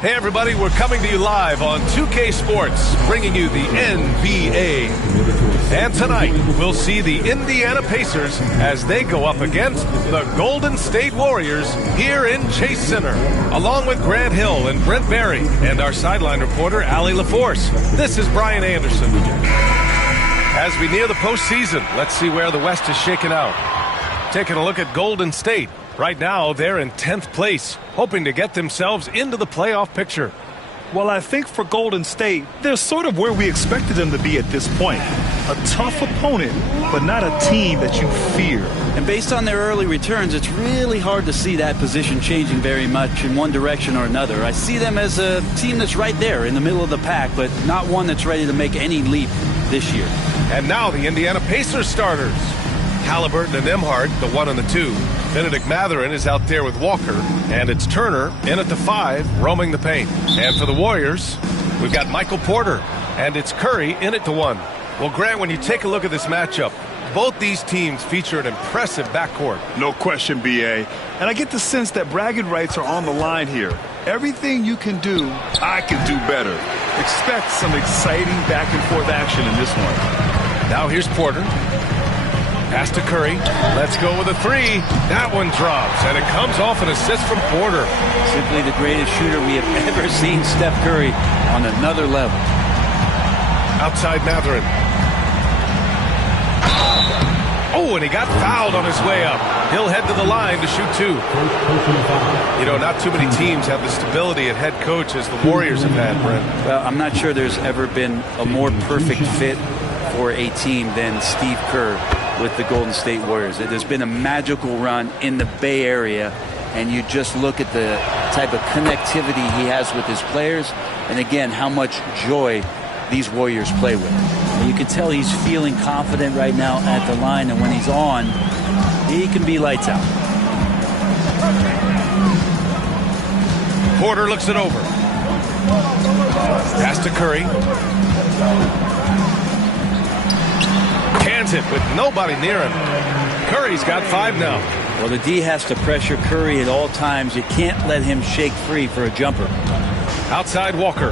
Hey everybody, we're coming to you live on 2K Sports, bringing you the NBA. And tonight, we'll see the Indiana Pacers as they go up against the Golden State Warriors here in Chase Center, along with Grant Hill and Brent Barry and our sideline reporter, Allie LaForce. This is Brian Anderson. As we near the postseason, let's see where the West is shaken out. Taking a look at Golden State. Right now, they're in 10th place, hoping to get themselves into the playoff picture. Well, I think for Golden State, they're sort of where we expected them to be at this point. A tough opponent, but not a team that you fear. And based on their early returns, it's really hard to see that position changing very much in one direction or another. I see them as a team that's right there in the middle of the pack, but not one that's ready to make any leap this year. And now the Indiana Pacers starters. Halliburton and Nembhard, the 1 and the 2. Benedict Mathurin is out there with Walker, and it's Turner in at the 5, roaming the paint. And for the Warriors, we've got Michael Porter, and it's Curry in at the 1. Well, Grant, when you take a look at this matchup, both these teams feature an impressive backcourt. No question, B.A. And I get the sense that bragging rights are on the line here. Everything you can do, I can do better. Expect some exciting back-and-forth action in this one. Now here's Porter. Pass to Curry. Let's go with a 3. That one drops, and it comes off an assist from Porter. Simply the greatest shooter we have ever seen, Steph Curry, on another level. Outside Mathurin. Oh, and he got fouled on his way up. He'll head to the line to shoot 2. You know, not too many teams have the stability at head coach as the Warriors have had, Brent. Well, I'm not sure there's ever been a more perfect fit for a team than Steve Kerr with the Golden State Warriors. There's been a magical run in the Bay Area, and you just look at the type of connectivity he has with his players, and again, how much joy these Warriors play with. And you can tell he's feeling confident right now at the line, and when he's on, he can be lights out. Porter looks it over. Pass to Curry. Cans it with nobody near him. Curry's got 5 now. Well, the D has to pressure Curry at all times. You can't let him shake free for a jumper. Outside Walker.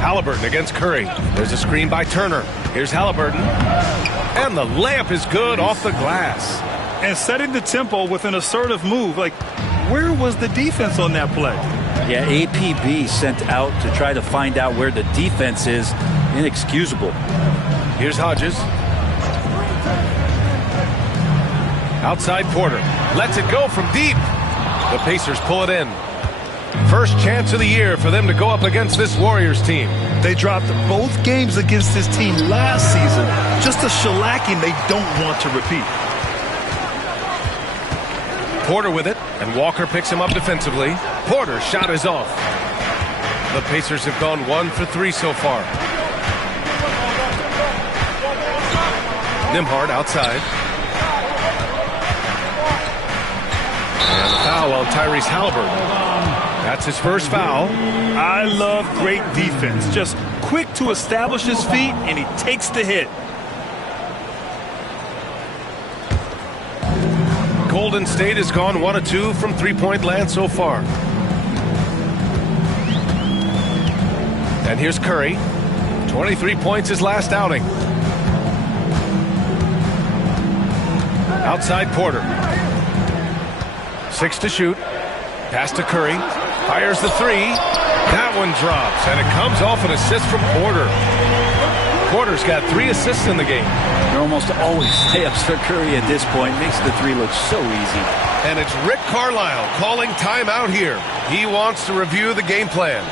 Halliburton against Curry. There's a screen by Turner. Here's Halliburton. And the layup is good off the glass. And setting the tempo with an assertive move. Like, where was the defense on that play? Yeah, APB sent out to try to find out where the defense is. Inexcusable. Here's Hodges. Outside Porter. Lets it go from deep. The Pacers pull it in. First chance of the year for them to go up against this Warriors team. They dropped both games against this team last season. Just a shellacking they don't want to repeat. Porter with it, and Walker picks him up defensively. Porter's shot is off. The Pacers have gone 1 for 3 so far. Nembhard outside. And the foul on Tyrese Halliburton. That's his first foul. I love great defense. Just quick to establish his feet, and he takes the hit. Golden State has gone 1 of 2 from three-point land so far. And here's Curry. 23 points his last outing. Outside Porter. 6 to shoot. Pass to Curry. Fires the 3. That one drops, and it comes off an assist from Porter. Porter's got 3 assists in the game. They're almost always layups for Curry at this point. Makes the 3 look so easy. And it's Rick Carlisle calling timeout here. He wants to review the game plan.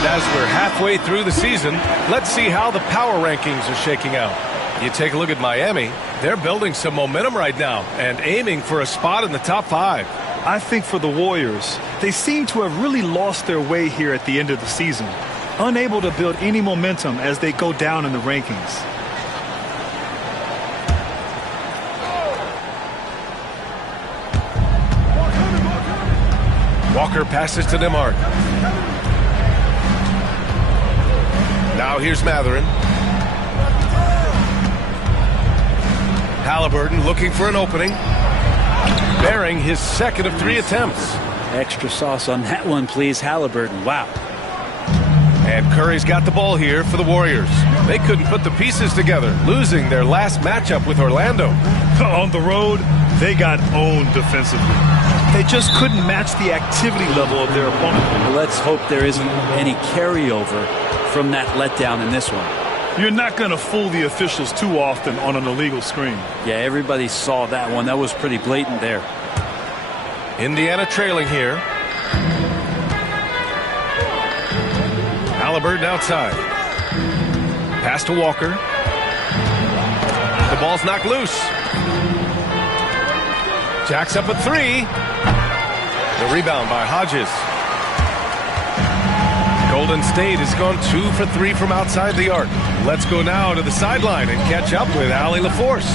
As we're halfway through the season, let's see how the power rankings are shaking out. You take a look at Miami. They're building some momentum right now and aiming for a spot in the top 5. I think for the Warriors, they seem to have really lost their way here at the end of the season, unable to build any momentum as they go down in the rankings. Walker passes to Nembhard. Now here's Mathurin. Haliburton looking for an opening. Bearing his second of 3 attempts. Extra sauce on that one, please, Haliburton. Wow. And Curry's got the ball here for the Warriors. They couldn't put the pieces together, losing their last matchup with Orlando. On the road, they got owned defensively. They just couldn't match the activity level of their opponent. Well, let's hope there isn't any carryover from that letdown in this one. You're not going to fool the officials too often on an illegal screen. Yeah, everybody saw that one. That was pretty blatant there. Indiana trailing here. Haliburton outside. Pass to Walker. The ball's knocked loose. Jacks up at 3. The rebound by Hodges. Golden State has gone 2 for 3 from outside the arc. Let's go now to the sideline and catch up with Allie LaForce.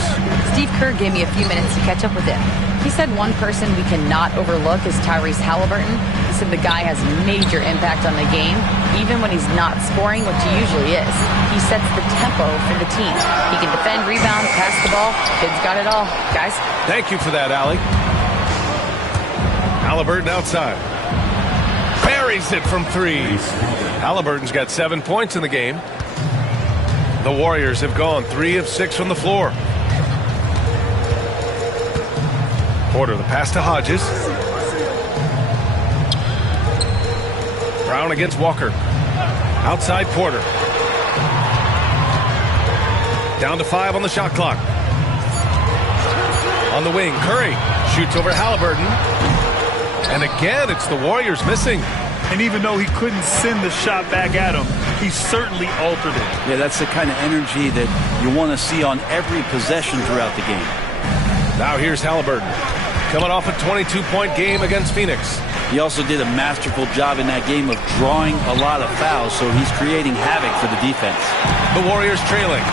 Steve Kerr gave me a few minutes to catch up with him. He said one person we cannot overlook is Tyrese Haliburton. He said the guy has major impact on the game, even when he's not scoring, which he usually is. He sets the tempo for the team. He can defend, rebound, pass the ball. Kid's got it all. Guys. Thank you for that, Allie. Haliburton outside. Buries it from 3. Haliburton's got 7 points in the game. The Warriors have gone 3 of 6 from the floor. Porter, the pass to Hodges. Brown against Walker. Outside Porter. Down to 5 on the shot clock. On the wing, Curry shoots over Haliburton. And again, it's the Warriors missing. And even though he couldn't send the shot back at him, he certainly altered it. Yeah, that's the kind of energy that you want to see on every possession throughout the game. Now here's Haliburton, coming off a 22-point game against Phoenix. He also did a masterful job in that game of drawing a lot of fouls, so he's creating havoc for the defense. The Warriors trailing.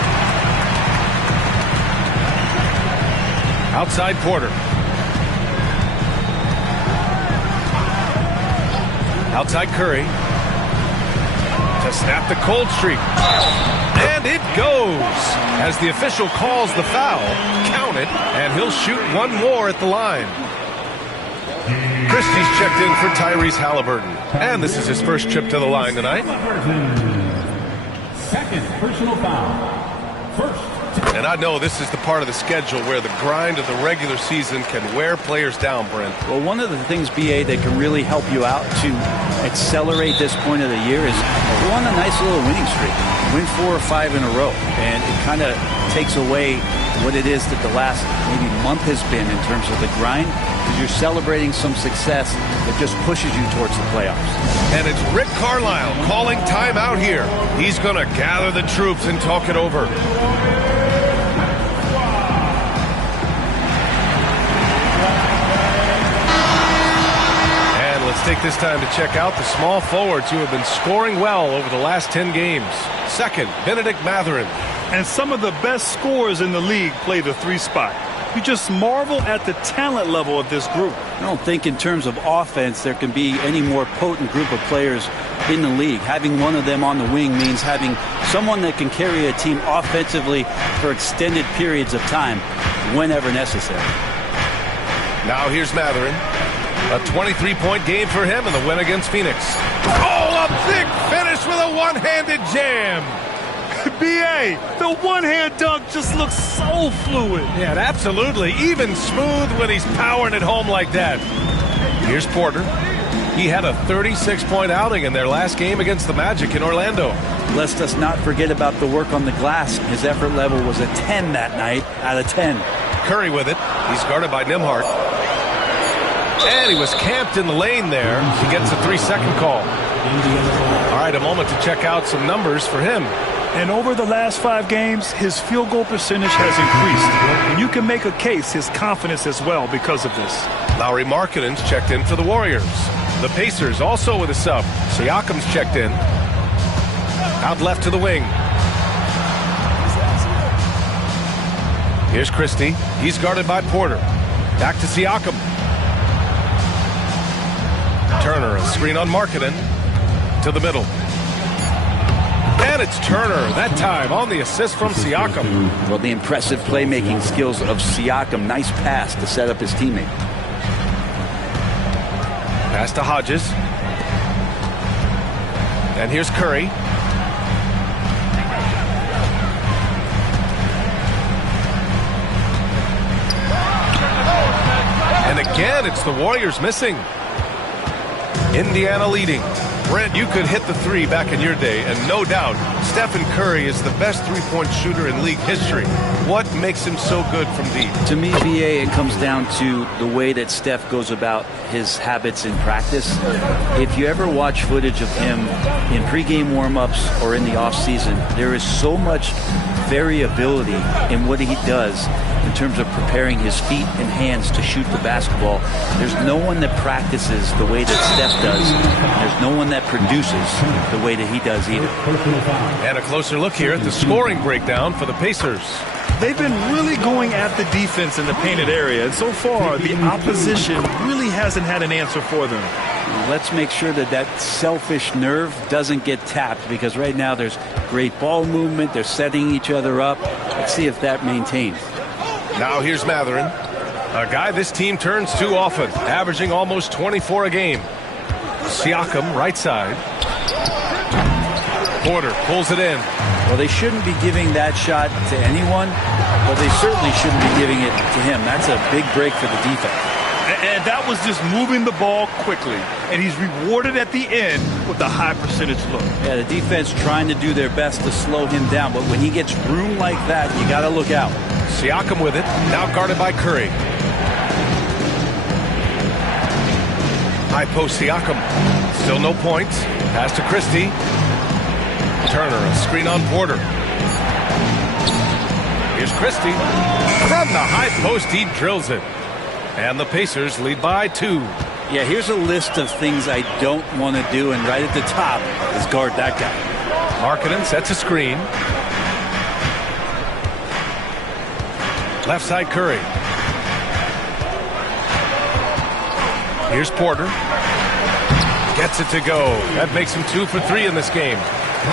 Outside Porter. Outside Curry. To snap the cold streak. And it goes. As the official calls the foul, count it, and he'll shoot one more at the line. Christie's checked in for Tyrese Haliburton. And this is his first trip to the line tonight. Second personal foul. First. And I know this is the part of the schedule where the grind of the regular season can wear players down, Brent. Well, one of the things, BA, that can really help you out to accelerate this point of the year is go on a nice little winning streak. Win 4 or 5 in a row. And it kind of takes away what it is that the last maybe month has been in terms of the grind, because you're celebrating some success that just pushes you towards the playoffs. And it's Rick Carlisle calling timeout here. He's going to gather the troops and talk it over. Let's take this time to check out the small forwards who have been scoring well over the last 10 games. Second, Bennedict Mathurin. And some of the best scorers in the league play the 3 spot. You just marvel at the talent level of this group. I don't think in terms of offense there can be any more potent group of players in the league. Having one of them on the wing means having someone that can carry a team offensively for extended periods of time whenever necessary. Now here's Mathurin. A 23-point game for him in the win against Phoenix. Oh, a big finish with a one-handed jam. B.A., the one-hand dunk just looks so fluid. Yeah, absolutely. Even smooth when he's powering it home like that. Here's Porter. He had a 36-point outing in their last game against the Magic in Orlando. Let's us not forget about the work on the glass. His effort level was a 10 that night out of 10. Curry with it. He's guarded by Nembhard. And he was camped in the lane there. He gets a 3-second call. All right, a moment to check out some numbers for him. And over the last 5 games, his field goal percentage has increased. And you can make a case his confidence as well because of this. Lauri Markkanen's checked in for the Warriors. The Pacers also with a sub. Siakam's checked in. Out left to the wing. Here's Christie. He's guarded by Porter. Back to Siakam. Turner, a screen on Markkanen to the middle. And it's Turner, that time on the assist from Siakam. Well, the impressive playmaking skills of Siakam. Nice pass to set up his teammate. Pass to Hodges. And here's Curry. And again, it's the Warriors missing. Indiana leading. Brent, you could hit the three back in your day, and no doubt, Stephen Curry is the best three-point shooter in league history. What makes him so good from deep? To me, VA, it comes down to the way that Steph goes about his habits in practice. If you ever watch footage of him in pregame warm-ups or in the off-season, there is so much variability in what he does in terms of preparing his feet and hands to shoot the basketball. There's no one that practices the way that Steph does. There's no one that produces the way that he does either. And a closer look here at the scoring breakdown for the Pacers. They've been really going at the defense in the painted area, and so far the opposition really hasn't had an answer for them. Let's make sure that that selfish nerve doesn't get tapped, because right now there's great ball movement. They're setting each other up. Let's see if that maintains. Now here's Mathurin, a guy this team turns to often, averaging almost 24 a game. Siakam, right side. Porter pulls it in. Well, they shouldn't be giving that shot to anyone, but they certainly shouldn't be giving it to him. That's a big break for the defense. And that was just moving the ball quickly, and he's rewarded at the end with a high percentage look. Yeah, the defense trying to do their best to slow him down, but when he gets room like that, you got to look out. Siakam with it, now guarded by Curry. High post Siakam, still no points. Pass to Christie. Turner, a screen on Porter. Here's Christie. From the high post, he drills it. And the Pacers lead by 2. Yeah, here's a list of things I don't want to do, and right at the top is guard that guy. Markkanen sets a screen. Left side Curry. Here's Porter. Gets it to go. That makes him 2 for 3 in this game.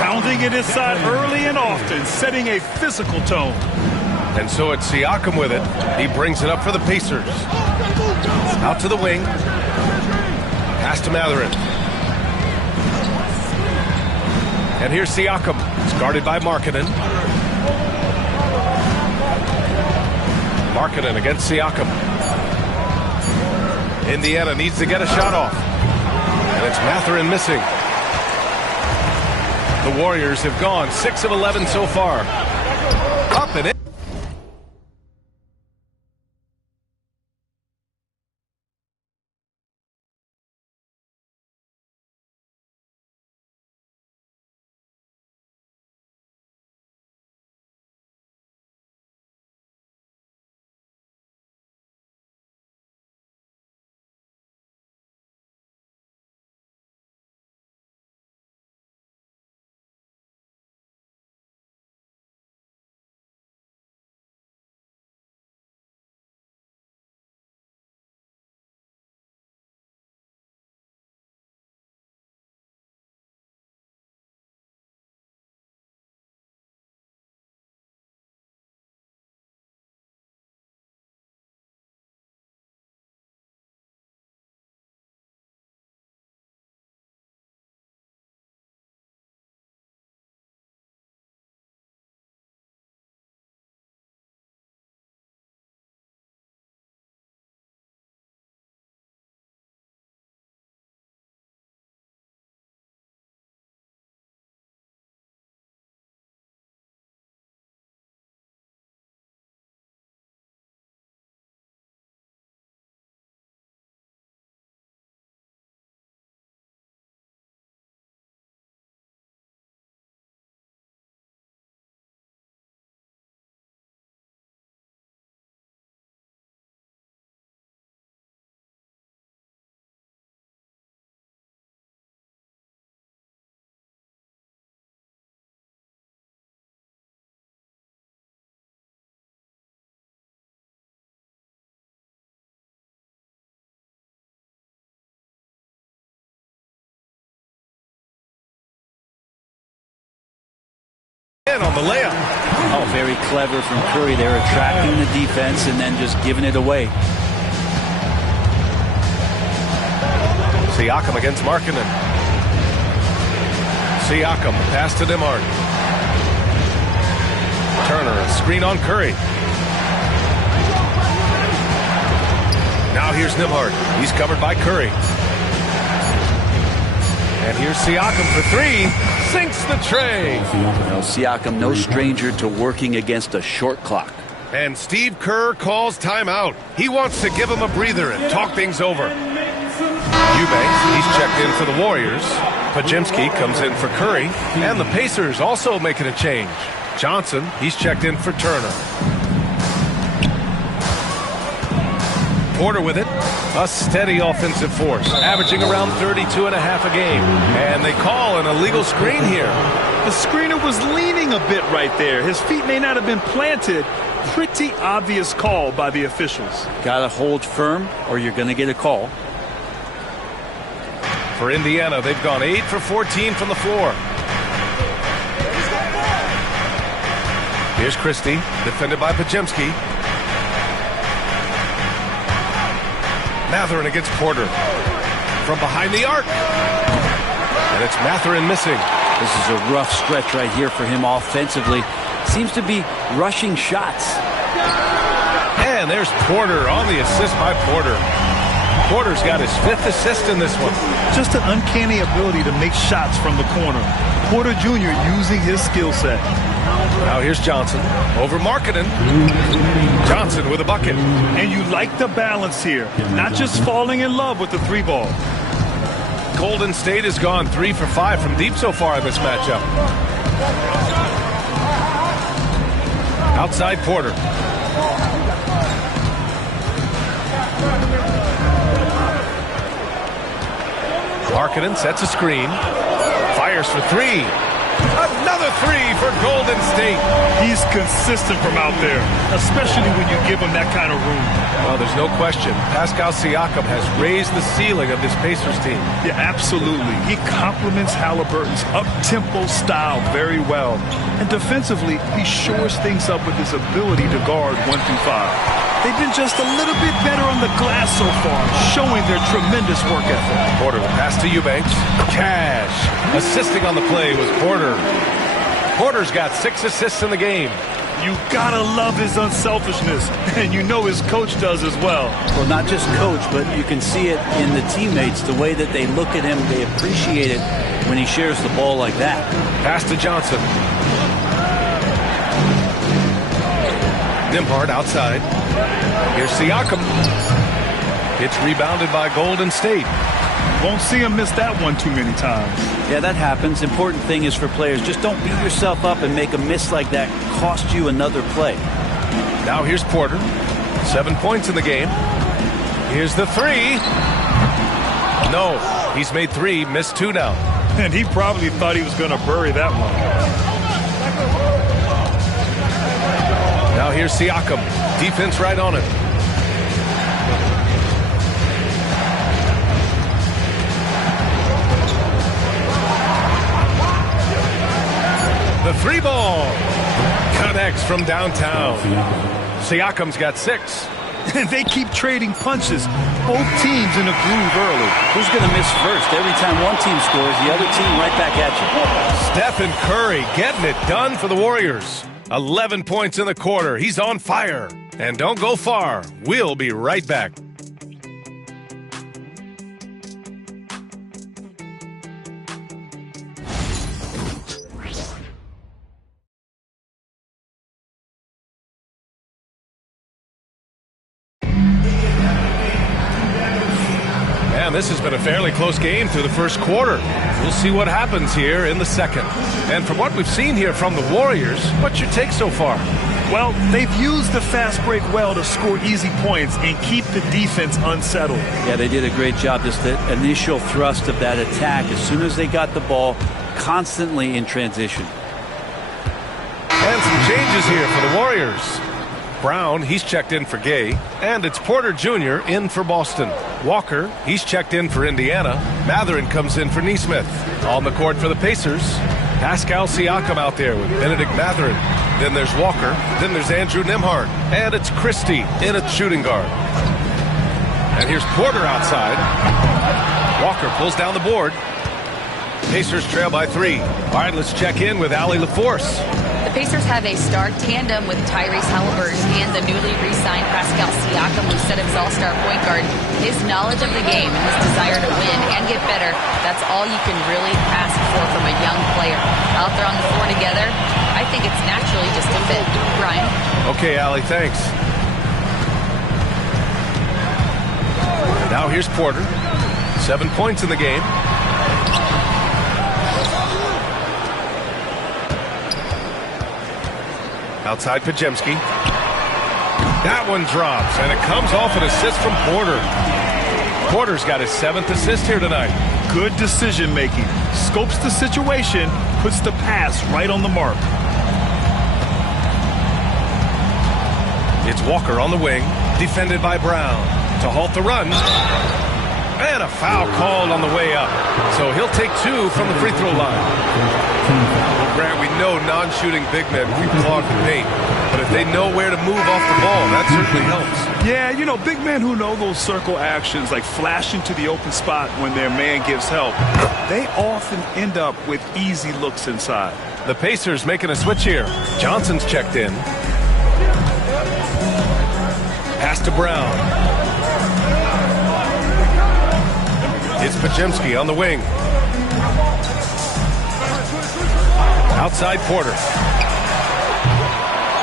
Pounding it inside early and often, setting a physical tone. And so it's Siakam with it. He brings it up for the Pacers. Out to the wing. Pass to Mathurin. And here's Siakam. It's guarded by Markkanen. Markkanen against Siakam. Indiana needs to get a shot off. And it's Mathurin missing. The Warriors have gone 6 of 11 so far. Up and in. the layup. Oh, very clever from Curry. They're attracting the defense and then just giving it away. Siakam against Markkanen. Siakam, pass to Nembhard. Turner, a screen on Curry. Now here's Nembhard. He's covered by Curry. And here's Siakam for three. Sinks the tray. Well, Siakam, no stranger to working against a short clock. And Steve Kerr calls timeout. He wants to give him a breather and talk things over. Eubanks, he's checked in for the Warriors. Podziemski comes in for Curry. And the Pacers also making a change. Johnson, he's checked in for Turner. Porter with it. A steady offensive force, averaging around 32 and a half a game. And they call an illegal screen here. The screener was leaning a bit right there. His feet may not have been planted. Pretty obvious call by the officials. Gotta hold firm or you're gonna get a call. For Indiana, they've gone 8 for 14 from the floor. Here's Christie, defended by Podziemski. Mathurin against Porter. From behind the arc. And it's Mathurin missing. This is a rough stretch right here for him offensively. Seems to be rushing shots. And there's Porter on the assist by Porter. Porter's got his 5th assist in this one. Just an uncanny ability to make shots from the corner. Porter Jr. using his skill set. Now here's Johnson over Markkanen. Johnson with a bucket. And you like the balance here. Not just falling in love with the three ball. Golden State has gone 3 for 5 from deep so far in this matchup. Outside Porter. Markkanen sets a screen. Fires for three. Another three for Golden State. He's consistent from out there, especially when you give him that kind of room. Well, there's no question. Pascal Siakam has raised the ceiling of this Pacers team. Yeah, absolutely. He complements Halliburton's up-tempo style very well. And defensively, he shores things up with his ability to guard 1 through 5. They've been just a little bit better on the glass so far, showing their tremendous work ethic. Porter will pass to Eubanks. Cash. Assisting on the play was Porter. Porter's got 6 assists in the game. You gotta love his unselfishness, and you know his coach does as well. Well, not just coach, but you can see it in the teammates, the way that they look at him, they appreciate it when he shares the ball like that. Pass to Johnson. Nembhard outside. Here's Siakam. It's rebounded by Golden State. Won't see him miss that one too many times. Yeah, that happens. Important thing is for players, just don't beat yourself up and make a miss like that cost you another play. Now here's Porter. 7 points in the game. Here's the three. No, he's made 3, missed 2 now. And he probably thought he was going to bury that one. Now here's Siakam. Defense right on it. The 3 ball connects from downtown. Siakam's got 6. And they keep trading punches. Both teams in a groove early. Who's going to miss first? Every time one team scores, the other team right back at you. Stephen Curry getting it done for the Warriors. 11 points in the quarter. He's on fire. And don't go far. We'll be right back. Man, this has been a fairly close game through the first quarter. We'll see what happens here in the second. And from what we've seen here from the Warriors, what's your take so far? Well, they've used the fast break well to score easy points and keep the defense unsettled. Yeah, they did a great job. Just the initial thrust of that attack, as soon as they got the ball, constantly in transition. And some changes here for the Warriors. Brown, he's checked in for Gay. And it's Porter Jr. in for Boston. Walker, he's checked in for Indiana. Mathurin comes in for Nesmith. On the court for the Pacers, Pascal Siakam out there with Benedict Mathurin. Then there's Walker. Then there's Andrew Nembhard. And it's Christie in at shooting guard. And here's Porter outside. Walker pulls down the board. Pacers trail by 3. All right, let's check in with Allie LaForce. The Pacers have a star tandem with Tyrese Haliburton and the newly re-signed Pascal Siakam, who set his all-star point guard. His knowledge of the game and his desire to win and get better, that's all you can really ask for from a young player. Out there on the floor together, I think it's naturally just a fit. Brian? Okay, Allie, thanks. Now here's Porter. 7 points in the game. Outside Podziemski. That one drops, and it comes off an assist from Porter. Porter's got his 7th assist here tonight. Good decision making. Scopes the situation, puts the pass right on the mark. It's Walker on the wing, defended by Brown. To halt the run. And a foul called on the way up. So he'll take 2 from the free throw line. Well, Grant, we know non-shooting big men can clog the paint. But if they know where to move off the ball, that certainly helps. Yeah, you know, big men who know those circle actions, like flashing to the open spot when their man gives help, they often end up with easy looks inside. The Pacers making a switch here. Johnson's checked in. Pass to Brown. It's Podziemski on the wing. Outside Porter.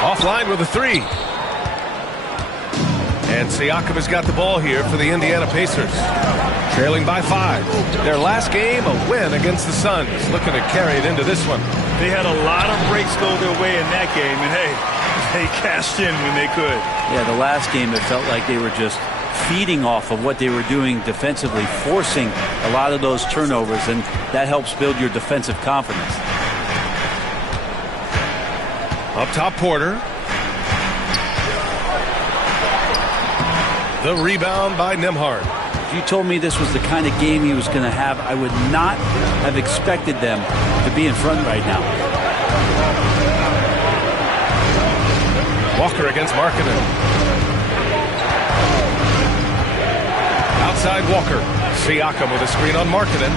Offline with a 3. And Siakam has got the ball here for the Indiana Pacers. Trailing by 5. Their last game, a win against the Suns. Looking to carry it into this one. They had a lot of breaks go their way in that game, and hey, they cashed in when they could. Yeah, the last game it felt like they were just feeding off of what they were doing defensively, forcing a lot of those turnovers, and that helps build your defensive confidence. Up top, Porter. The rebound by Nembhard. If you told me this was the kind of game he was going to have, I would not have expected them to be in front right now. Walker against Markkanen. Outside Walker. Siakam with a screen on Markkanen.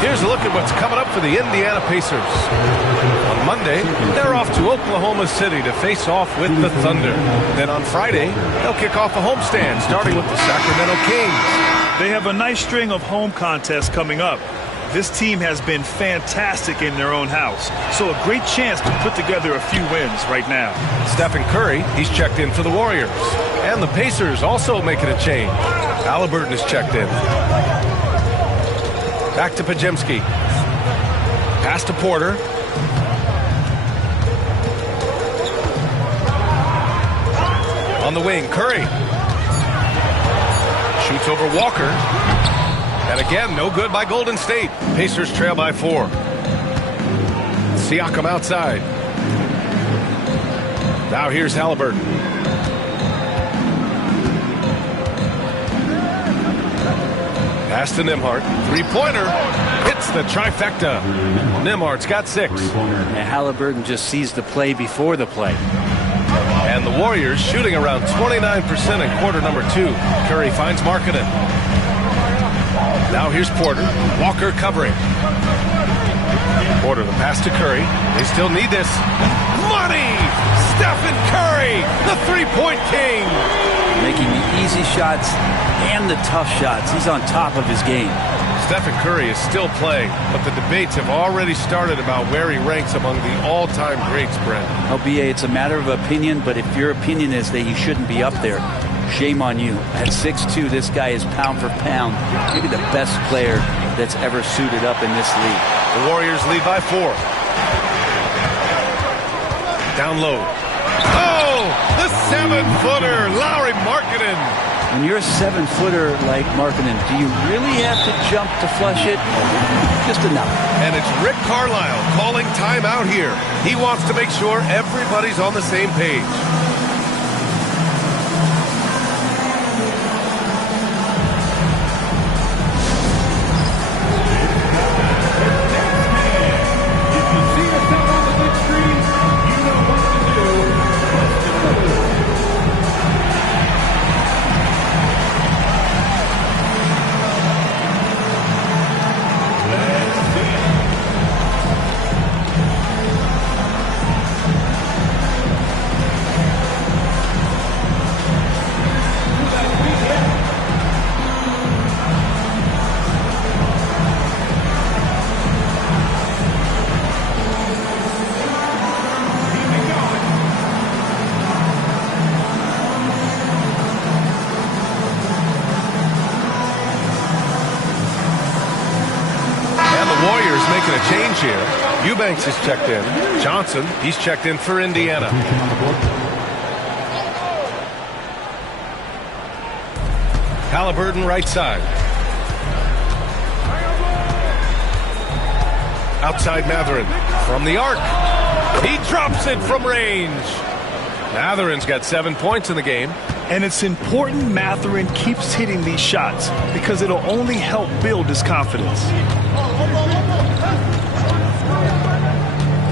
Here's a look at what's coming up for the Indiana Pacers. On Monday, they're off to Oklahoma City to face off with the Thunder. Then on Friday, they'll kick off a homestand, starting with the Sacramento Kings. They have a nice string of home contests coming up. This team has been fantastic in their own house, so a great chance to put together a few wins right now. Stephen Curry, he's checked in for the Warriors. And the Pacers also making a change. Haliburton is checked in. Back to Podziemski. Pass to Porter. On the wing, Curry. Shoots over Walker. And again, no good by Golden State. Pacers trail by 4. Siakam outside. Now here's Haliburton. Pass to Nembhard. Three-pointer. Hits the trifecta. Nembhard's got 6. And Haliburton just sees the play before the play. And the Warriors shooting around 29% in quarter number 2. Curry finds Markkanen. Now here's Porter. Walker covering. Porter, the pass to Curry. They still need this. Money! Stephen Curry, the three-point king. Making the easy shots and the tough shots. He's on top of his game. Stephen Curry is still playing, but the debates have already started about where he ranks among the all-time greats, Brent. BA, it's a matter of opinion, but if your opinion is that he shouldn't be up there, shame on you. At 6'2", this guy is pound for pound, maybe the best player that's ever suited up in this league. The Warriors lead by 4. Down low. Oh, the 7-footer, Lauri Markkanen. When you're a 7-footer like Markkanen, do you really have to jump to flush it? Just enough. And it's Rick Carlisle calling timeout here. He wants to make sure everybody's on the same page. change here. Eubanks is checked in. Johnson, he's checked in for Indiana. Halliburton right side. Outside Mathurin from the arc. He drops it from range. Mathurin's got 7 points in the game. And it's important Mathurin keeps hitting these shots because it'll only help build his confidence.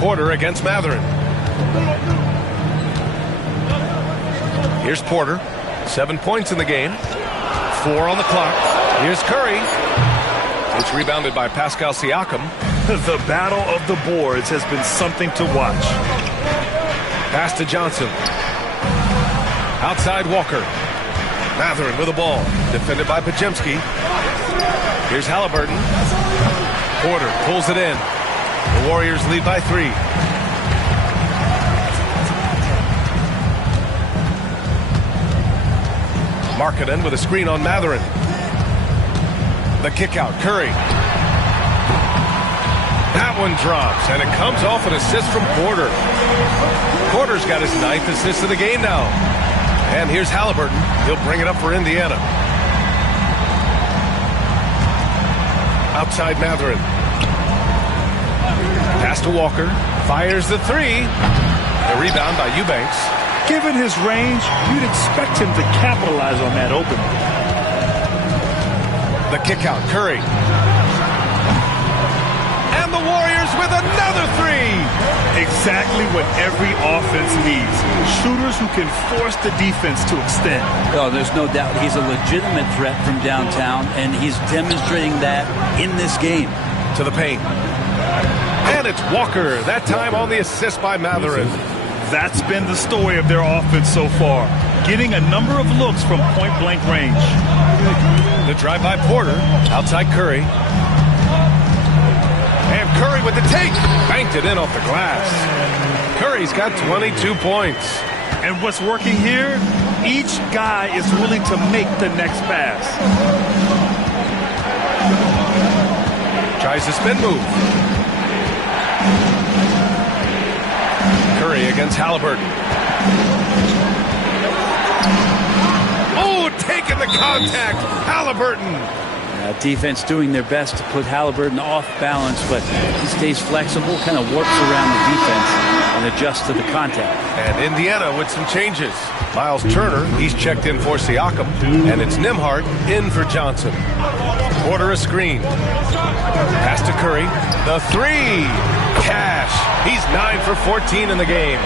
Porter against Mathurin. Here's Porter. 7 points in the game. 4 on the clock. Here's Curry. It's rebounded by Pascal Siakam. The battle of the boards has been something to watch. Pass to Johnson. Outside Walker. Mathurin with the ball. Defended by Podziemski. Here's Halliburton. Porter pulls it in. The Warriors lead by 3. Markkanen with a screen on Mathurin. The kick out. Curry. That one drops, and it comes off an assist from Porter. Porter's got his 9th assist of the game now. And here's Halliburton. He'll bring it up for Indiana. Outside Mathurin. Pass to Walker. Fires the 3. A rebound by Eubanks. Given his range, you'd expect him to capitalize on that opening. The kick out. Curry. And the Warriors with another 3. Exactly what every offense needs. Shooters who can force the defense to extend. Oh, there's no doubt he's a legitimate threat from downtown, and he's demonstrating that in this game. To the paint. And it's Walker, that time on the assist by Mathurin. That's been the story of their offense so far. Getting a number of looks from point-blank range. The drive by Porter. Outside Curry. And Curry with the take. Banked it in off the glass. Curry's got 22 points. And what's working here? Each guy is willing to make the next pass. Tries the spin move. Curry against Halliburton. Oh, taking the contact. Halliburton. Defense doing their best to put Halliburton off balance, but he stays flexible, kind of works around the defense and adjusts to the contact. And Indiana with some changes. Miles Turner, he's checked in for Siakam, and it's Nembhard in for Johnson. Porter a screen. Pass to Curry. The 3. Cash. He's 9 for 14 in the game.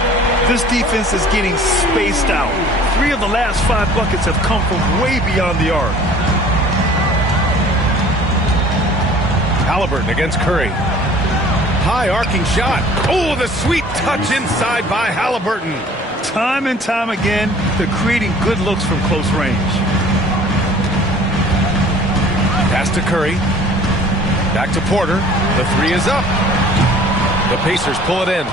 This defense is getting spaced out. 3 of the last 5 buckets have come from way beyond the arc. Halliburton against Curry. High arcing shot. Oh, the sweet touch inside by Halliburton. Time and time again, they're creating good looks from close range. Pass to Curry. Back to Porter. The 3 is up. The Pacers pull it in.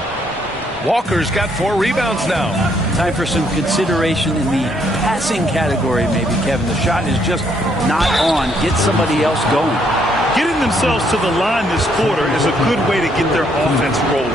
Walker's got 4 rebounds now. Time for some consideration in the passing category, maybe, Kevin. The shot is just not on. Get somebody else going. Getting themselves to the line this quarter is a good way to get their offense rolling.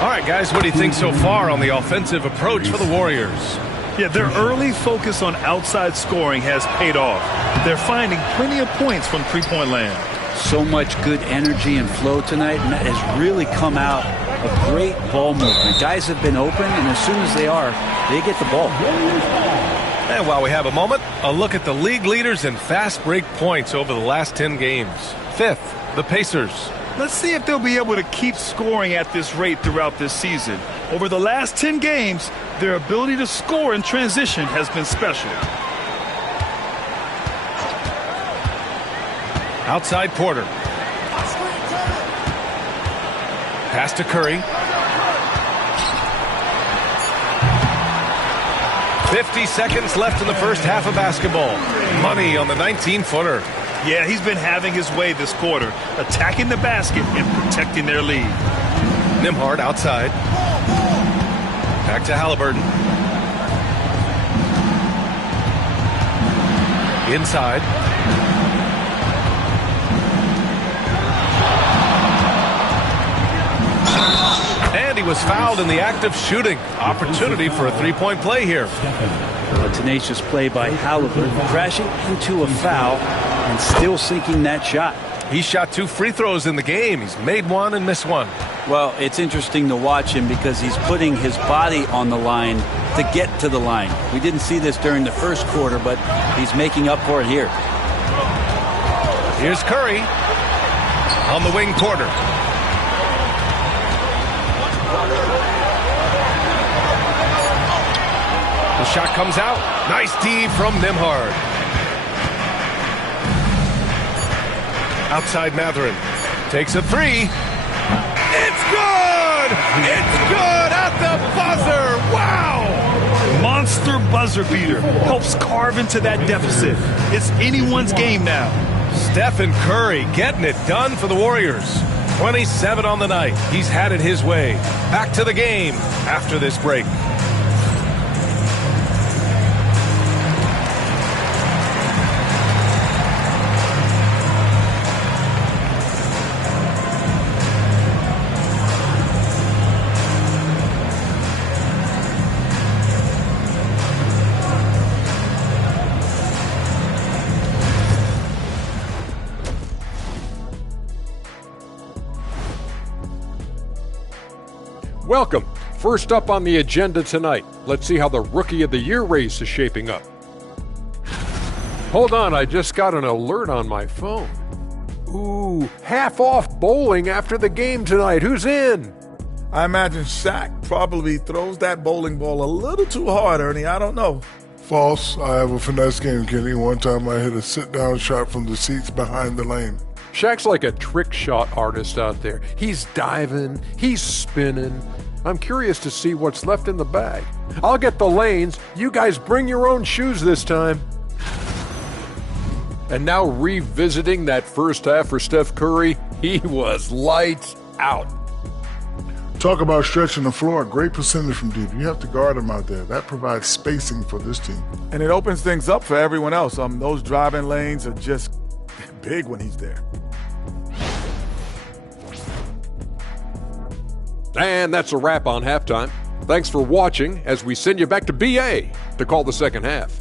All right, guys, what do you think so far on the offensive approach for the Warriors? Yeah, their early focus on outside scoring has paid off. They're finding plenty of points from three-point land. So much good energy and flow tonight, and that has really come out of great ball movement. Guys have been open, and as soon as they are, they get the ball. And while we have a moment, a look at the league leaders in fast break points over the last 10 games. 5th, the Pacers. Let's see if they'll be able to keep scoring at this rate throughout this season. Over the last 10 games, their ability to score in transition has been special. Outside Porter. Pass to Curry. 50 seconds left in the first half of basketball. Money on the 19-footer. Yeah, he's been having his way this quarter, attacking the basket and protecting their lead. Nembhard outside. Back to Halliburton. Inside. And he was fouled in the act of shooting. Opportunity for a three-point play here. A tenacious play by Halliburton, crashing into a foul and still sinking that shot. He shot 2 free throws in the game. He's made one and missed one. Well, it's interesting to watch him because he's putting his body on the line to get to the line. We didn't see this during the first quarter, but he's making up for it here. Here's Curry on the wing. Porter. The shot comes out. Nice D from Nembhard. Outside Mathurin. Takes a 3. It's good! It's good at the buzzer! Wow! Monster buzzer beater. Helps carve into that deficit. It's anyone's game now. Stephen Curry getting it done for the Warriors. 27 on the night. He's had it his way. Back to the game after this break. Welcome. First up on the agenda tonight, let's see how the Rookie of the Year race is shaping up. Hold on, I just got an alert on my phone. Ooh, half off bowling after the game tonight. Who's in? I imagine Shaq probably throws that bowling ball a little too hard, Ernie. I don't know. False. I have a finesse game, Kenny. One time I hit a sit-down shot from the seats behind the lane. Shaq's like a trick shot artist out there. He's diving, he's spinning. I'm curious to see what's left in the bag. I'll get the lanes. You guys bring your own shoes this time. And now revisiting that first half for Steph Curry, he was lights out. Talk about stretching the floor. Great percentage from deep. You have to guard him out there. That provides spacing for this team. And it opens things up for everyone else. Those driving lanes are just big when he's there. And that's a wrap on halftime. Thanks for watching as we send you back to BA to call the second half.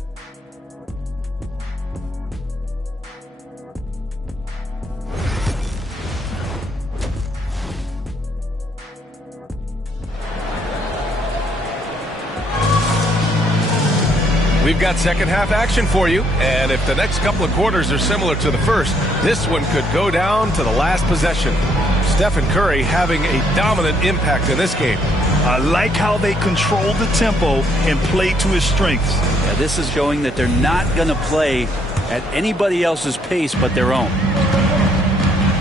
We've got second half action for you, and if the next couple of quarters are similar to the first, this one could go down to the last possession. Stephen Curry having a dominant impact in this game. I like how they control the tempo and play to his strengths. Yeah, this is showing that they're not going to play at anybody else's pace but their own.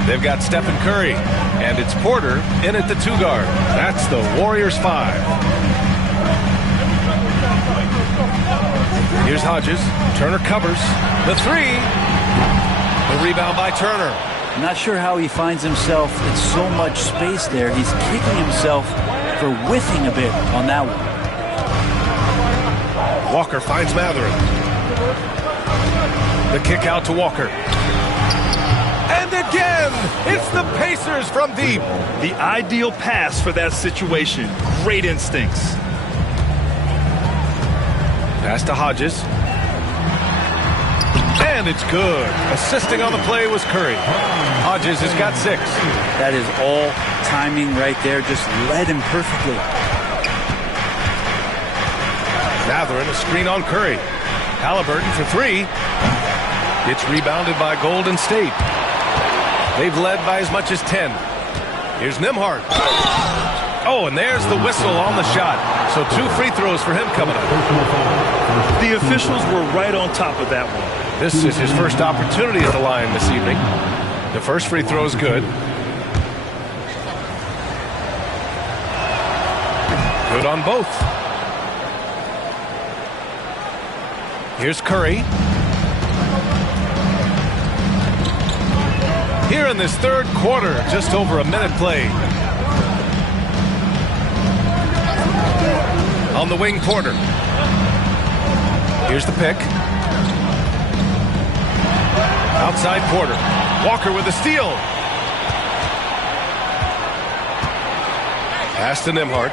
They've got Stephen Curry, and it's Porter in at the 2 guard. That's the Warriors 5. Here's Hodges. Turner covers. The 3. The rebound by Turner. I'm not sure how he finds himself in so much space there. He's kicking himself for whiffing a bit on that one. Walker finds Mathurin. The kick out to Walker. And again, it's the Pacers from deep. The ideal pass for that situation. Great instincts. Pass to Hodges. And it's good. Assisting on the play was Curry. Hodges has got 6. That is all timing right there. Just led him perfectly. Mathurin, a screen on Curry. Halliburton for 3. It's rebounded by Golden State. They've led by as much as 10. Here's Nembhard. Oh, and there's the whistle on the shot. So 2 free throws for him coming up. The officials were right on top of that one. This is his first opportunity at the line this evening. The first free throw is good. Good on both. Here's Curry. Here in this third quarter, just over a minute played. On the wing, Porter. Here's the pick. Outside Porter. Walker with a steal. Pass to Nembhard.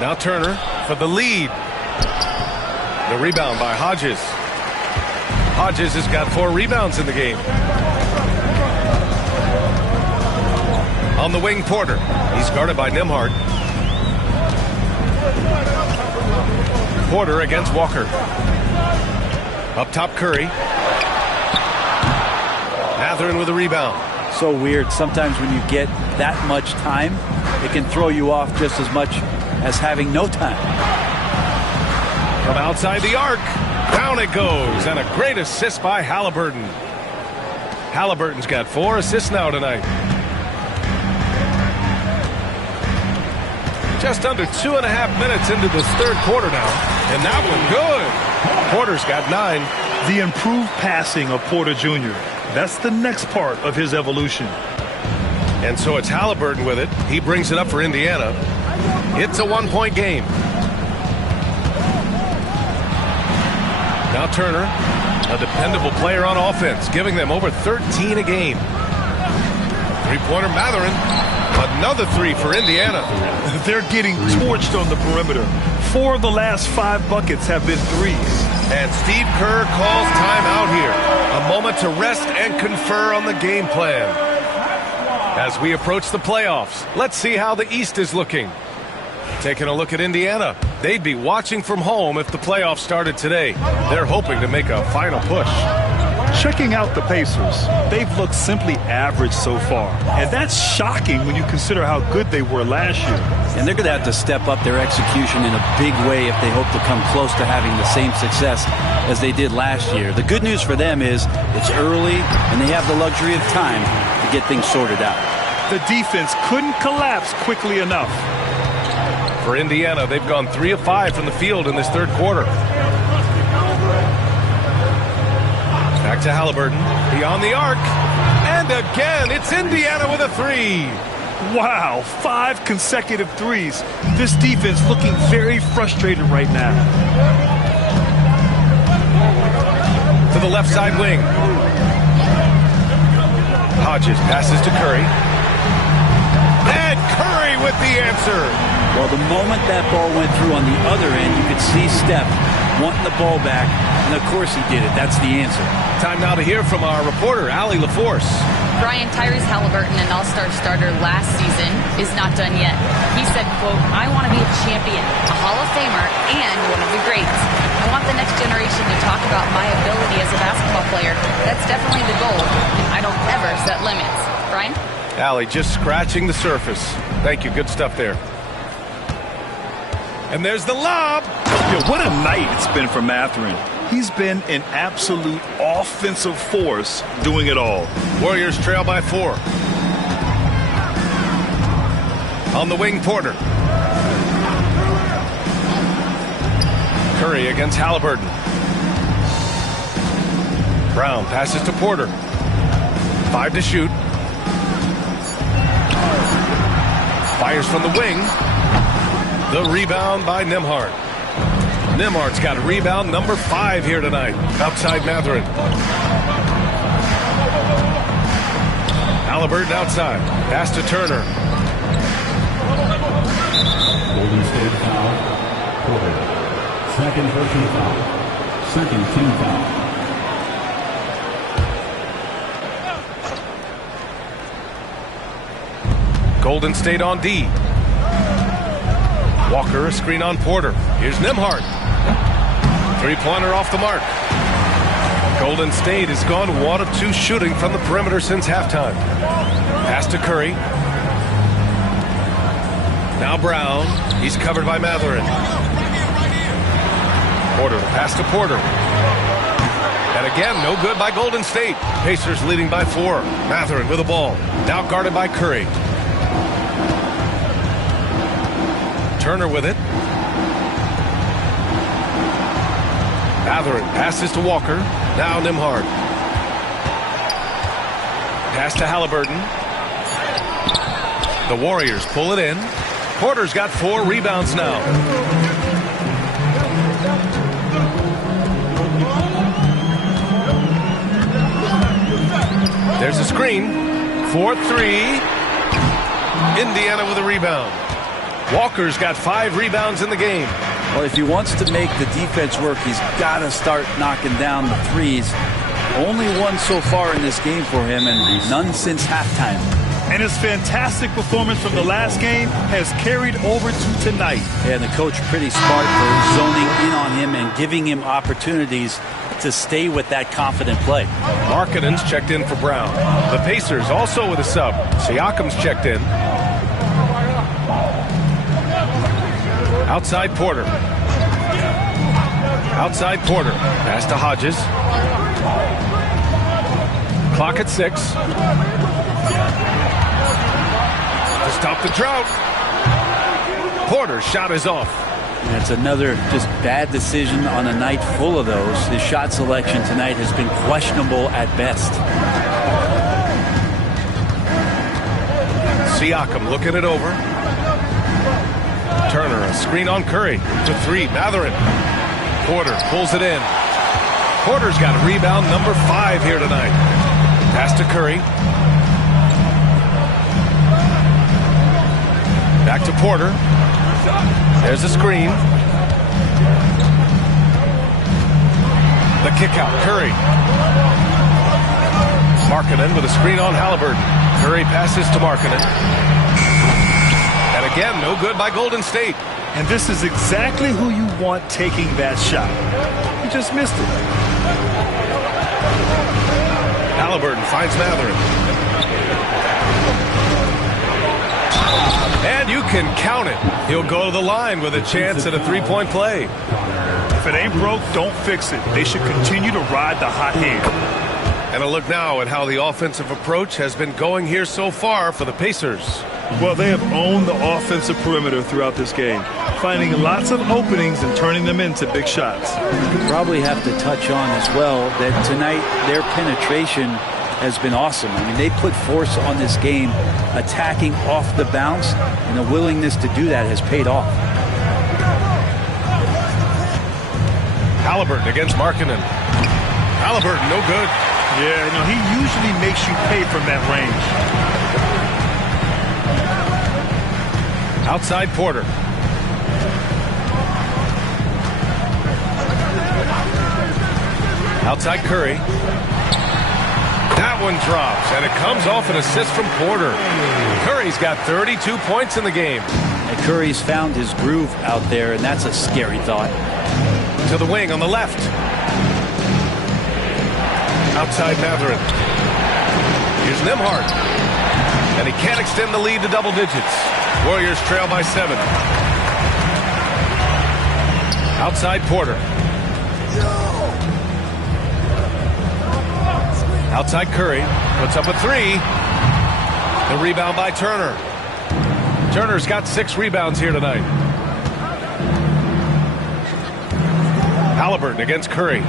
Now Turner for the lead. The rebound by Hodges. Hodges has got 4 rebounds in the game. On the wing, Porter. He's guarded by Nembhard. Porter against Walker. Up top, Curry. Mathurin with a rebound. So weird. Sometimes when you get that much time, it can throw you off just as much as having no time. From outside the arc. Down it goes. And a great assist by Halliburton. Halliburton's got 4 assists now tonight. Just under 2.5 minutes into this third quarter now. And that one good. Porter's got 9. The improved passing of Porter Jr. That's the next part of his evolution. And so it's Halliburton with it. He brings it up for Indiana. It's a 1-point game. Now Turner, a dependable player on offense, giving them over 13 a game. Three-pointer Mathurin. Another 3 for Indiana. They're getting torched on the perimeter. 4 of the last 5 buckets have been threes. And Steve Kerr calls timeout here. A moment to rest and confer on the game plan. As we approach the playoffs, let's see how the East is looking. Taking a look at Indiana. They'd be watching from home if the playoffs started today. They're hoping to make a final push. Checking out the Pacers, they've looked simply average so far. And that's shocking when you consider how good they were last year. And they're going to have to step up their execution in a big way if they hope to come close to having the same success as they did last year. The good news for them is it's early and they have the luxury of time to get things sorted out. The defense couldn't collapse quickly enough. For Indiana, they've gone 3 of 5 from the field in this third quarter. Back to Halliburton, beyond the arc, and again, it's Indiana with a 3. Wow, 5 consecutive threes. This defense looking very frustrated right now. To the left side wing. Hodges passes to Curry. And Curry with the answer. Well, the moment that ball went through on the other end, you could see Steph wanting the ball back, and of course he did it. That's the answer. Time now to hear from our reporter, Allie LaForce. Brian, Tyrese Halliburton, an all-star starter last season, is not done yet. He said, quote, "I want to be a champion, a Hall of Famer, and one of the greats. I want the next generation to talk about my ability as a basketball player. That's definitely the goal. I don't ever set limits." Brian? Allie, just scratching the surface. Thank you. Good stuff there. And there's the lob. What a night it's been for Mathurin. He's been an absolute offensive force doing it all. Warriors trail by 4. On the wing, Porter. Curry against Halliburton. Brown passes to Porter. 5 to shoot. Fires from the wing. The rebound by Nembhard. Nembhard's got a rebound number 5 here tonight. Outside Mathurin. Halliburton outside. Pass to Turner. Golden State foul. Porter. Second personal foul. Second team foul. Golden State on D. Walker, a screen on Porter. Here's Nembhard. Three-pointer off the mark. Golden State has gone 1 of 2 shooting from the perimeter since halftime. Pass to Curry. Now Brown. He's covered by Mathurin. Porter, pass to Porter. And again, no good by Golden State. Pacers leading by 4. Mathurin with the ball. Now guarded by Curry. Turner with it. Mathurin passes to Walker. Now Nembhard. Pass to Halliburton. The Warriors pull it in. Porter's got 4 rebounds now. There's a screen. 4-3. Indiana with a rebound. Walker's got 5 rebounds in the game. Well, if he wants to make the defense work, he's got to start knocking down the threes. Only one so far in this game for him, and none since halftime. And his fantastic performance from the last game has carried over to tonight. And the coach pretty smart for zoning in on him and giving him opportunities to stay with that confident play. Markkanen's checked in for Brown. The Pacers also with a sub. Siakam's checked in. Outside Porter. Outside Porter. Pass to Hodges. Clock at 6. To stop the drought. Porter's shot is off. And it's another just bad decision on a night full of those. His shot selection tonight has been questionable at best. Siakam looking it over. Turner, a screen on Curry. To 3, Mathurin. Porter pulls it in. Porter's got a rebound number 5 here tonight. Pass to Curry. Back to Porter. There's a screen. The kick out, Curry. Markkanen with a screen on Halliburton. Curry passes to Markkanen. And again, no good by Golden State. And this is exactly who you want taking that shot. He just missed it. Halliburton finds Mathurin. And you can count it. He'll go to the line with a chance at a 3-point play. If it ain't broke, don't fix it. They should continue to ride the hot hand. And a look now at how the offensive approach has been going here so far for the Pacers. Well, they have owned the offensive perimeter throughout this game, finding lots of openings and turning them into big shots. You probably have to touch on as well that tonight their penetration has been awesome. I mean, they put force on this game, attacking off the bounce, and the willingness to do that has paid off. Halliburton against Markkanen. Halliburton, no good. Yeah, you know, he usually makes you pay from that range. Outside Porter. Outside Curry. That one drops, and it comes off an assist from Porter. Curry's got 32 points in the game. And Curry's found his groove out there, and that's a scary thought. To the wing on the left. Outside Mathurin. Here's Nembhard. And he can't extend the lead to double digits. Warriors trail by 7. Outside Porter. Outside Curry. Puts up a 3. The rebound by Turner. Turner's got 6 rebounds here tonight. Halliburton against Curry.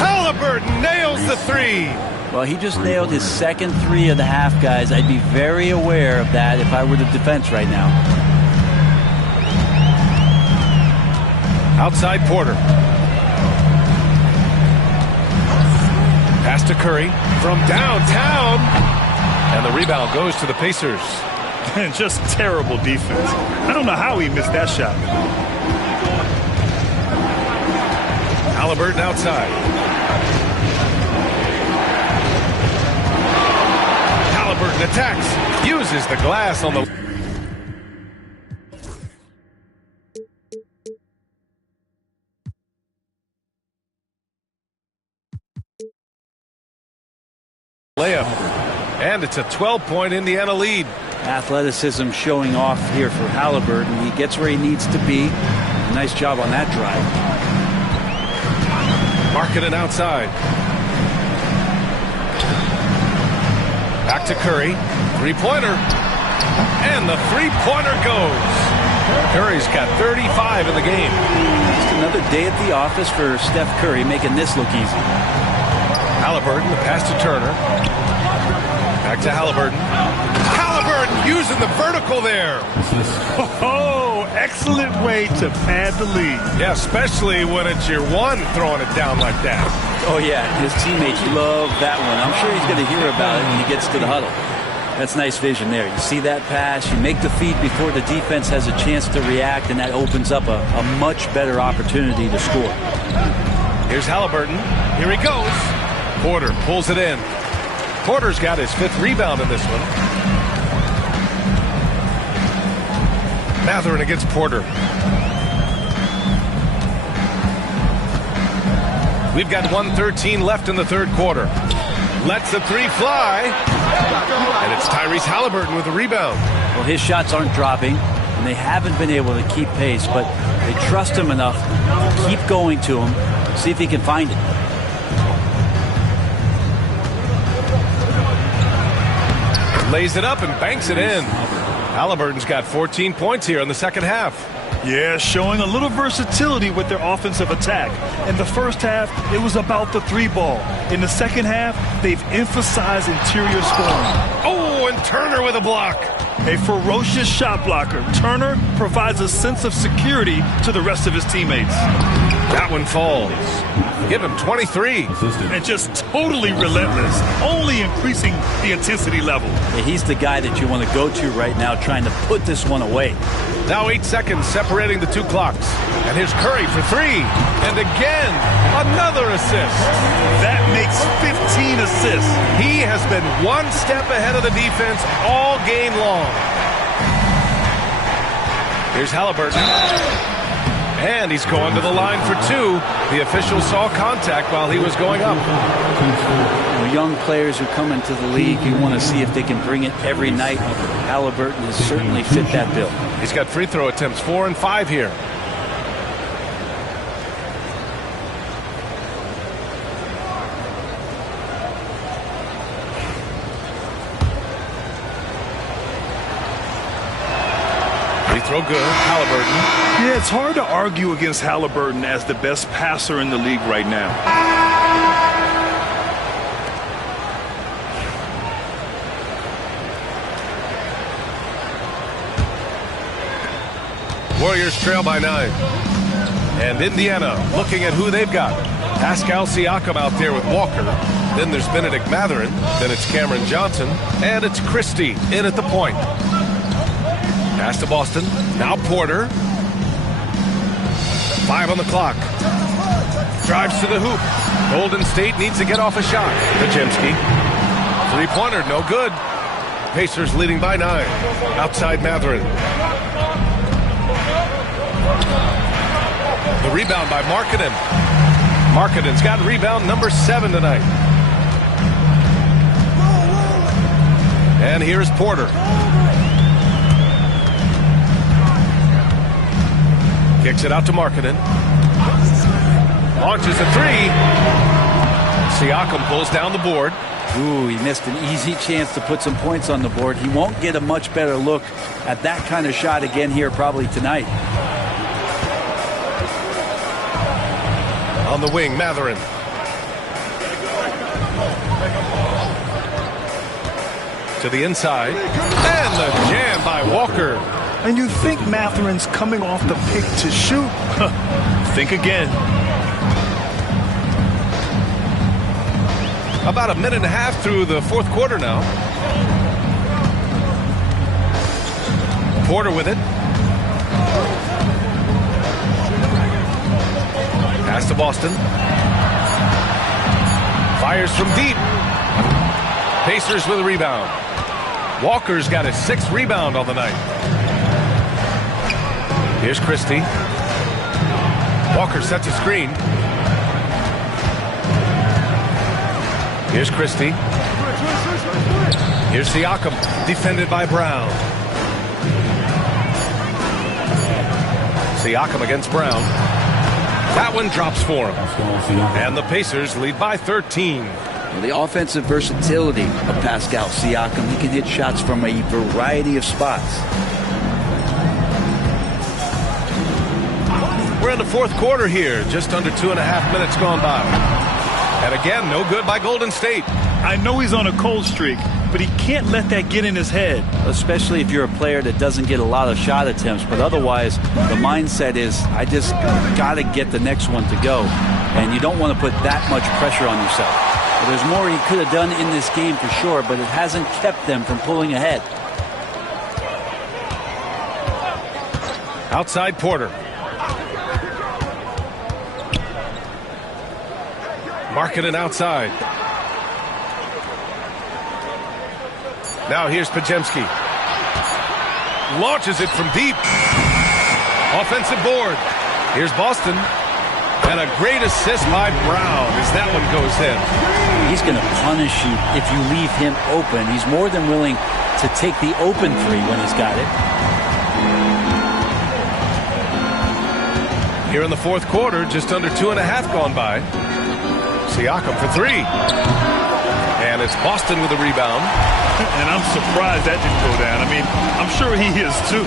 Halliburton nails the 3. Well, he just nailed his second 3 of the half, guys. I'd be very aware of that if I were the defense right now. Outside Porter. Pass to Curry from downtown. And the rebound goes to the Pacers. Just terrible defense. I don't know how he missed that shot. Halliburton outside. Halliburton attacks. Uses the glass on the... layup. And it's a 12-point Indiana lead. Athleticism showing off here for Halliburton. He gets where he needs to be. Nice job on that drive. Markkanen outside. Back to Curry. Three-pointer. And the three-pointer goes. Curry's got 35 in the game. Just another day at the office for Steph Curry, making this look easy. Halliburton, the pass to Turner. Back to Halliburton. Halliburton using the vertical there. Oh, Excellent way to pad the lead. Yeah, especially when it's your one throwing it down like that. Oh, yeah, his teammates love that one. I'm sure he's going to hear about it when he gets to the huddle. That's nice vision there. You see that pass, you make the feed before the defense has a chance to react, and that opens up a much better opportunity to score. Here's Halliburton. Here he goes. Porter pulls it in. Porter's got his 5th rebound in this one. Mathurin against Porter. We've got 1:13 left in the 3rd quarter. Lets the 3 fly. And it's Tyrese Halliburton with the rebound. Well, his shots aren't dropping, and they haven't been able to keep pace, but they trust him enough to keep going to him, see if he can find it. Lays it up and banks it in. Halliburton's got 14 points here in the 2nd half. Yeah, showing a little versatility with their offensive attack. In the first half, it was about the 3 ball. In the 2nd half, they've emphasized interior scoring. Oh, and Turner with a block. A ferocious shot blocker. Turner provides a sense of security to the rest of his teammates. That one falls. Give him 23. And just totally relentless, only increasing the intensity level. Yeah, he's the guy that you want to go to right now, trying to put this one away. Now 8 seconds separating the 2 clocks. And here's Curry for 3. And again, another assist. That makes 15 assists. He has been one step ahead of the defense all game long. Here's Halliburton. And he's going to the line for 2. The official saw contact while he was going up. Well, young players who come into the league, you want to see if they can bring it every night. Halliburton has certainly fit that bill. He's got free throw attempts 4 and 5 here. Free throw good. Halliburton. Yeah, it's hard to argue against Halliburton as the best passer in the league right now. Warriors trail by 9. And Indiana looking at who they've got. Pascal Siakam out there with Walker. Then there's Benedict Mathurin. Then it's Cameron Johnson. And it's Christie in at the point. Pass to Boston. Now Porter. 5 on the clock. Drives to the hoop. Golden State needs to get off a shot. Podziemski. 3-pointer, no good. Pacers leading by 9. Outside Mathurin. The rebound by Markkanen. Markkanen's got rebound number 7 tonight. And here's Porter. Kicks it out to Markkanen. Launches a 3. Siakam pulls down the board. Ooh, he missed an easy chance to put some points on the board. He won't get a much better look at that kind of shot again here probably tonight. On the wing, Mathurin. To the inside. And the jam by Walker. And you think Mathurin's coming off the pick to shoot? Think again. About a minute and a half through the 4th quarter now. Porter with it. Pass to Boston. Fires from deep. Pacers with a rebound. Walker's got his 6th rebound on the night. Here's Christie. Walker sets a screen. Here's Christie. Here's Siakam, defended by Brown. Siakam against Brown. That one drops for him. And the Pacers lead by 13. Well, the offensive versatility of Pascal Siakam, he can hit shots from a variety of spots. We're in the 4th quarter here, just under 2.5 minutes gone by. And again, no good by Golden State. I know he's on a cold streak, but he can't let that get in his head. Especially if you're a player that doesn't get a lot of shot attempts, but otherwise the mindset is, I just got to get the next one to go, and you don't want to put that much pressure on yourself. Well, there's more he could have done in this game for sure, but it hasn't kept them from pulling ahead. Outside Porter. Markkanen outside. Now here's Podziemski. Launches it from deep. Offensive board. Here's Boston. And a great assist by Brown as that one goes in. He's going to punish you if you leave him open. He's more than willing to take the open three when he's got it. Here in the fourth quarter, just under 2.5 gone by. Siakam for three. And it's Boston with a rebound. And I'm surprised that didn't go down. I mean, I'm sure he is too.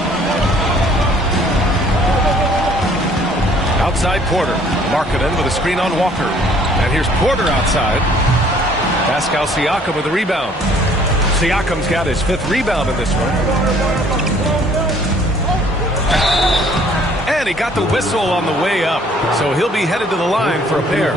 Outside Porter. Markkanen with a screen on Walker. And here's Porter outside. Pascal Siakam with a rebound. Siakam's got his 5th rebound in this one. And he got the whistle on the way up. So he'll be headed to the line for a pair.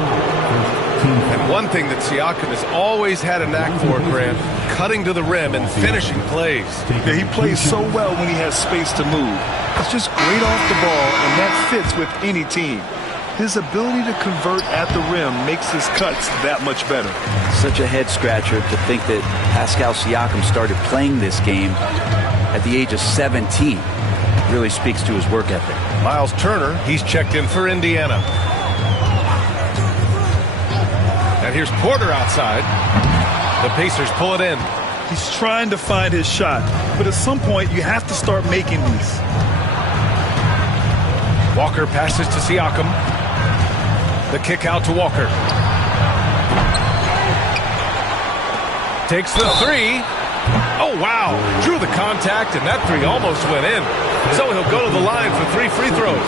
And one thing that Siakam has always had a knack for, Grant, cutting to the rim and finishing plays. Yeah, he plays so well when he has space to move. It's just great off the ball, and that fits with any team. His ability to convert at the rim makes his cuts that much better. Such a head scratcher to think that Pascal Siakam started playing this game at the age of 17. Really speaks to his work ethic. Miles Turner, he's checked in for Indiana. And here's Porter outside. The Pacers pull it in. He's trying to find his shot, but at some point you have to start making these. Walker passes to Siakam. The kick out to Walker. Takes the three. Oh, wow. Drew the contact, and that three almost went in. So he'll go to the line for 3 free throws.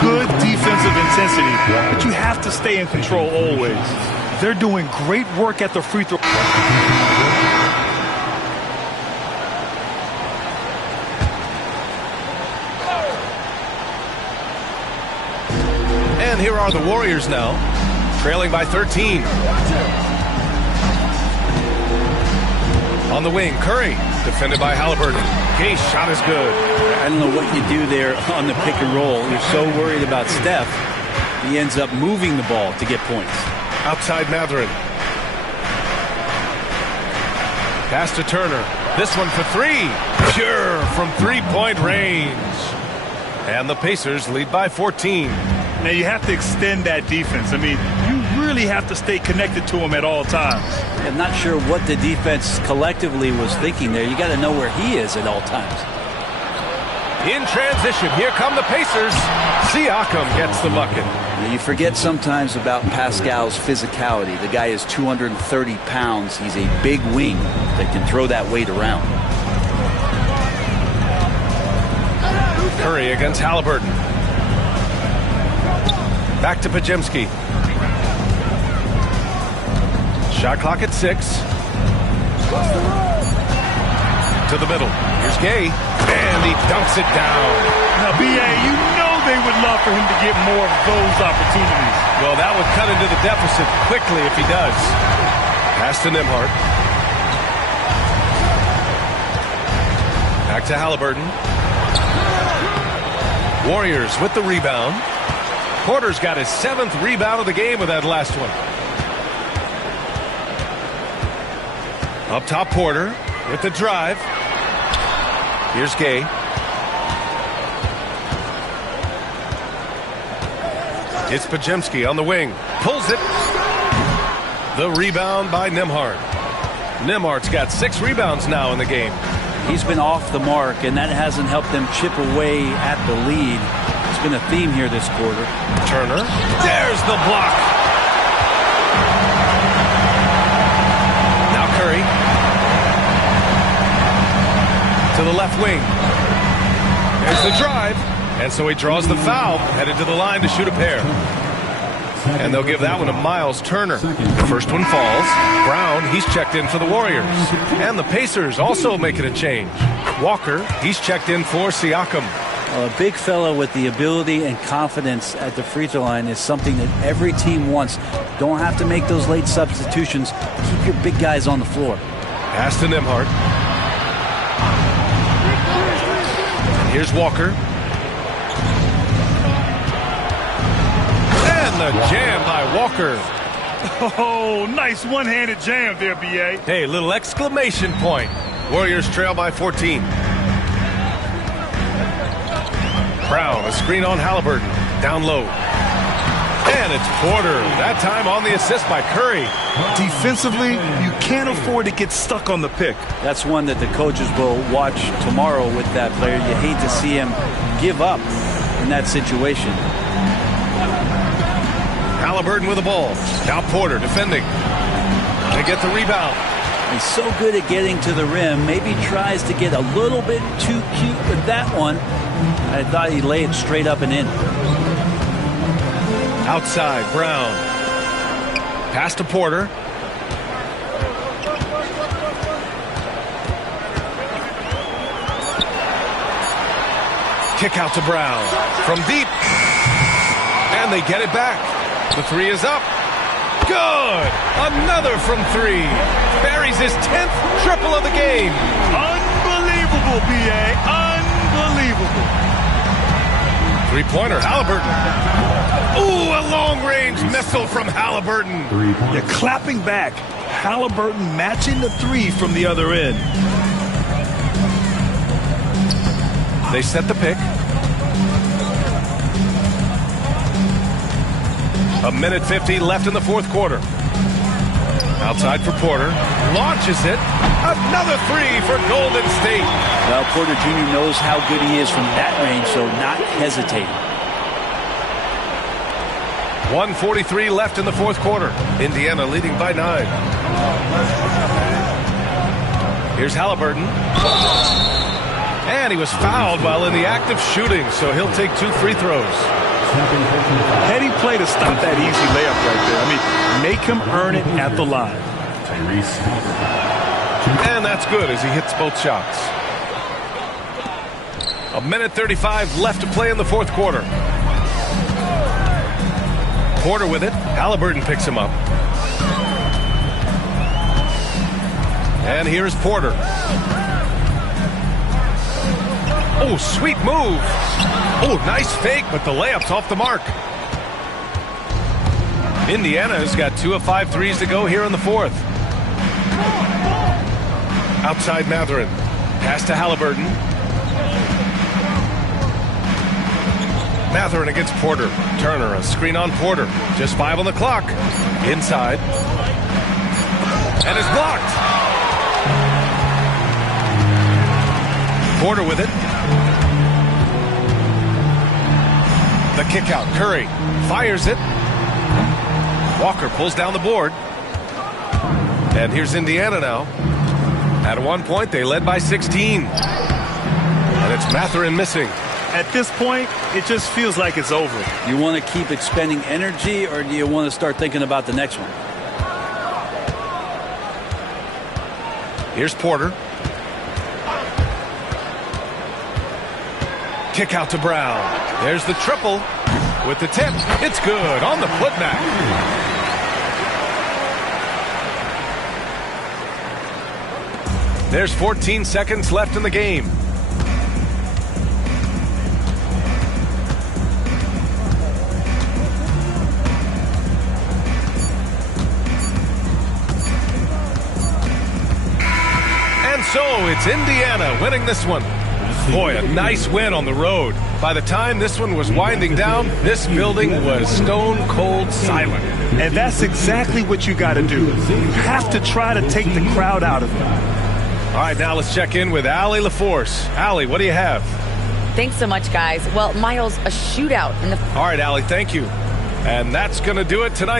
Good defensive intensity, but you have to stay in control always. They're doing great work at the free throw. And here are the Warriors now, trailing by 13. On the wing, Curry, defended by Halliburton. Gay's shot is good. I don't know what you do there on the pick and roll. You're so worried about Steph, he ends up moving the ball to get points. Outside Mathurin. Pass to Turner. This one for three. Pure from three-point range. And the Pacers lead by 14. Now you have to extend that defense. I mean, you really have to stay connected to him at all times. I'm not sure what the defense collectively was thinking there. You got to know where he is at all times. In transition, here come the Pacers. Siakam gets the bucket. You forget sometimes about Pascal's physicality. The guy is 230 pounds. He's a big wing that can throw that weight around. Curry against Halliburton. Back to Podziemski. Shot clock at 6. To the middle. Here's Gay. And he dunks it down. Now, B.A., you know they would love for him to get more of those opportunities. Well, that would cut into the deficit quickly if he does. Pass to Nembhard. Back to Halliburton. Warriors with the rebound. Porter's got his 7th rebound of the game with that last one. Up top, Porter with the drive. Here's Gay. It's Podziemski on the wing. Pulls it. The rebound by Nembhard. Nembhard's got 6 rebounds now in the game. He's been off the mark, and that hasn't helped them chip away at the lead. It's been a theme here this quarter. Turner. There's the block. Now Curry. To the left wing. There's the drive. And so he draws the foul, headed to the line to shoot a pair. And they'll give that one to Miles Turner. The first one falls. Brown, he's checked in for the Warriors. And the Pacers also making a change. Walker, he's checked in for Siakam. A big fella with the ability and confidence at the free throw line is something that every team wants. Don't have to make those late substitutions. Keep your big guys on the floor. Pass to Nembhard. And here's Walker. And the jam by Walker. Oh, nice one-handed jam there, B.A. Hey, little exclamation point. Warriors trail by 14. Brown, a screen on Halliburton. Down low. And it's Porter. That time on the assist by Curry. Defensively, you can't afford to get stuck on the pick. That's one that the coaches will watch tomorrow with that player. You hate to see him give up in that situation. Halliburton with the ball. Now Porter defending. They get the rebound. He's so good at getting to the rim. Maybe tries to get a little bit too cute with that one. I thought he'd lay it straight up and in. Outside, Brown. Pass to Porter. Kick out to Brown. From deep. And they get it back. The three is up. Good. Another from three. Buries his 10th triple of the game. Unbelievable, B.A. Unbelievable. Three-pointer, Halliburton. Ooh, a long-range missile from Halliburton. They're clapping back. Halliburton matching the three from the other end. They set the pick. A minute 50 left in the fourth quarter. Outside for Porter. Launches it. Another three for Golden State. Well, Porter Jr. knows how good he is from that range, so not hesitating. 1:43 left in the fourth quarter. Indiana leading by 9. Here's Halliburton. And he was fouled while in the act of shooting, so he'll take 2 free throws. Heady play to stop that easy layup right there. I mean, make him earn it at the line. And that's good as he hits both shots. A minute 35 left to play in the fourth quarter. Porter with it. Halliburton picks him up. And here's Porter. Oh, sweet move. Oh, nice fake, but the layup's off the mark. Indiana's got 2 of 5 threes to go here in the fourth. Outside Mathurin. Pass to Halliburton. Mathurin against Porter. Turner, a screen on Porter. Just 5 on the clock. Inside. And it's blocked. Porter with it. The kick out. Curry fires it. Walker pulls down the board. And here's Indiana now. At one point, they led by 16. And it's Mathurin missing. At this point, it just feels like it's over. You want to keep expending energy, or do you want to start thinking about the next one? Here's Porter. Kick out to Brown. There's the triple with the tip. It's good on the putback. There's 14 seconds left in the game. And so it's Indiana winning this one. Boy, a nice win on the road. By the time this one was winding down, this building was stone cold silent. And that's exactly what you got to do. You have to try to take the crowd out of it. All right, now let's check in with Allie LaForce. Allie, what do you have? Thanks so much, guys. Well, Miles, a shootout in the... All right, Allie, thank you. And that's going to do it tonight.